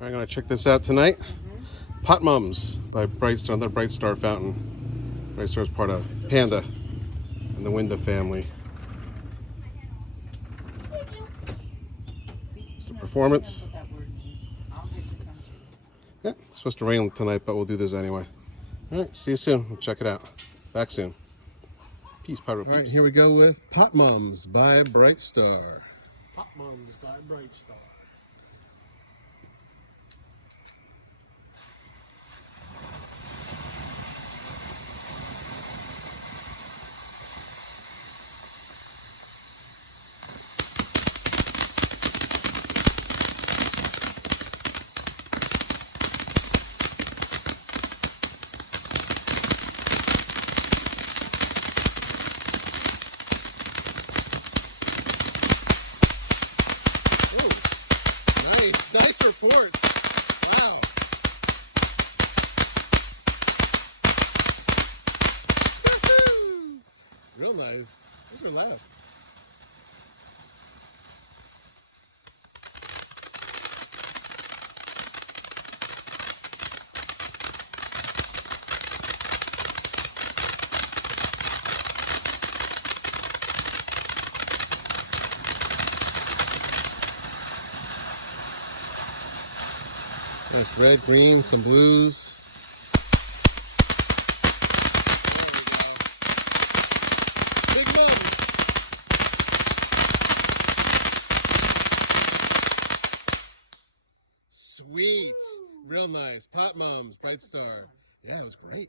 I'm gonna check this out tonight. Pot Mums by Bright Star, another Bright Star fountain. Bright Star is part of Panda and the Winda family. It's the performance. Yeah, it's supposed to rain tonight, but we'll do this anyway. All right, see you soon. We'll check it out. Back soon. Peace, Pyro. All right, here we go with Pot Mums by Bright Star. Pot Mums by Bright Star. Nice reports. Wow. Real nice. Those are loud. Nice red, green, some blues. There we go. Big mums. Sweet. Real nice. Pot Mums, Bright Star. Yeah, it was great.